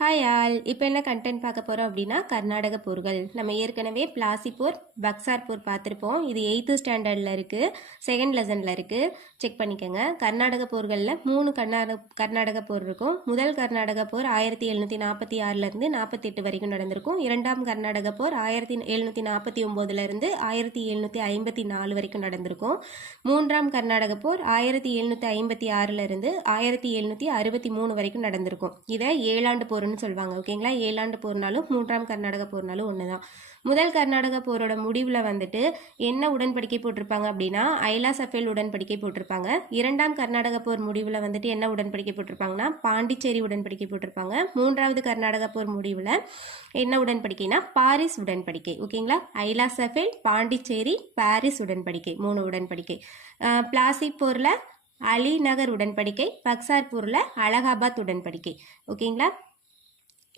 Hi all இப்போ என்ன content பார்க்க போகிறோம் அப்படின்னா கர்நாடக போர்கள். நம்ம ஏற்கனவே பிளாசி போர் பக்சார் போர் பார்த்துருப்போம். இது எயித்து ஸ்டாண்டர்டில் இருக்குது செகண்ட் லெசனில் இருக்குது செக் பண்ணிக்கோங்க. கர்நாடக போர்களில் மூணு கர்நாடக கர்நாடக போர் இருக்கும். முதல் கர்நாடக போர் ஆயிரத்தி எழுநூற்றி நாற்பத்தி ஆறுலேருந்து நாற்பத்தெட்டு வரைக்கும் நடந்திருக்கும். இரண்டாம் கர்நாடக போர் ஆயிரத்தி எழுநூற்றி நாற்பத்தி ஒம்போதுலேருந்து ஆயிரத்தி எழுநூற்றி ஐம்பத்தி நாலு வரைக்கும் நடந்திருக்கும். மூன்றாம் கர்நாடக போர் ஆயிரத்தி எழுநூற்றி ஐம்பத்தி ஆறுலேருந்து ஆயிரத்தி எழுநூற்றி அறுபத்தி மூணு வரைக்கும் நடந்திருக்கும். இதை ஏழாண்டு போர் போர்னு சொல்லுவாங்க ஓகேங்களா? ஏழாண்டு போர்னாலும் மூன்றாம் கர்நாடக போர்னாலும் ஒன்று தான் முதல் கர்நாடக போரோட முடிவில் வந்துட்டு என்ன உடன்படிக்கை போட்டிருப்பாங்க அப்படின்னா ஐலா சஃபேல் உடன்படிக்கை போட்டிருப்பாங்க. இரண்டாம் கர்நாடக போர் முடிவில் வந்துட்டு என்ன உடன்படிக்கை போட்டிருப்பாங்கன்னா பாண்டிச்சேரி உடன்படிக்கை போட்டிருப்பாங்க. மூன்றாவது கர்நாடக போர் முடிவில் என்ன உடன்படிக்கைனா பாரிஸ் உடன்படிக்கை ஓகேங்களா? ஐலா சஃபேல் பாண்டிச்சேரி பாரிஸ் உடன்படிக்கை மூணு உடன்படிக்கை. பிளாசி போரில் அலிநகர் உடன்படிக்கை பக்சார்பூரில் அலகாபாத் உடன்படிக்கை ஓகேங்களா?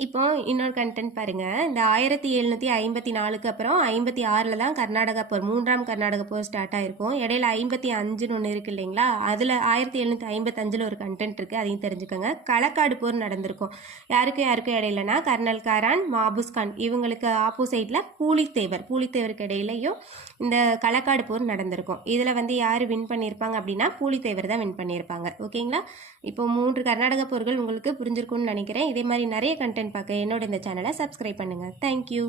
இப்போ இன்னொரு கண்டென்ட் பாருங்க. இந்த ஆயிரத்தி எழுநூற்றி ஐம்பத்தி நாலுக்கு அப்புறம் ஐம்பத்தி ஆறில் தான் கர்நாடகா போர் மூன்றாம் கர்நாடக போர் ஸ்டார்ட் ஆயிருக்கும். இடையில ஐம்பத்தி அஞ்சுன்னு ஒன்று இருக்கு இல்லைங்களா? அதில் ஆயிரத்தி எழுநூற்றி ஐம்பத்தஞ்சில் ஒரு கண்டென்ட் இருக்குது அதையும் தெரிஞ்சுக்கோங்க. களக்காடு போர் நடந்திருக்கும். யாருக்கும் யாருக்கும் இடையிலனா கர்னல் காரான் மாபுஸ் கான். இவங்களுக்கு ஆப்போசைட்டில் பூலித்தேவர். பூலித்தேவருக்கு இடையிலையும் இந்த களக்காடு போர் நடந்திருக்கும். இதில் வந்து யார் வின் பண்ணியிருப்பாங்க அப்படின்னா பூலித்தேவர் தான் வின் பண்ணியிருப்பாங்க ஓகேங்களா? இப்போ மூன்று கர்நாடக போர்கள் உங்களுக்கு புரிஞ்சிருக்கும்னு நினைக்கிறேன். இதே மாதிரி நிறைய கண்டென்ட் பார்க்க என்னோட இந்த சேனலை சப்ஸ்கிரைப் பண்ணுங்கள் தேங்க்யூ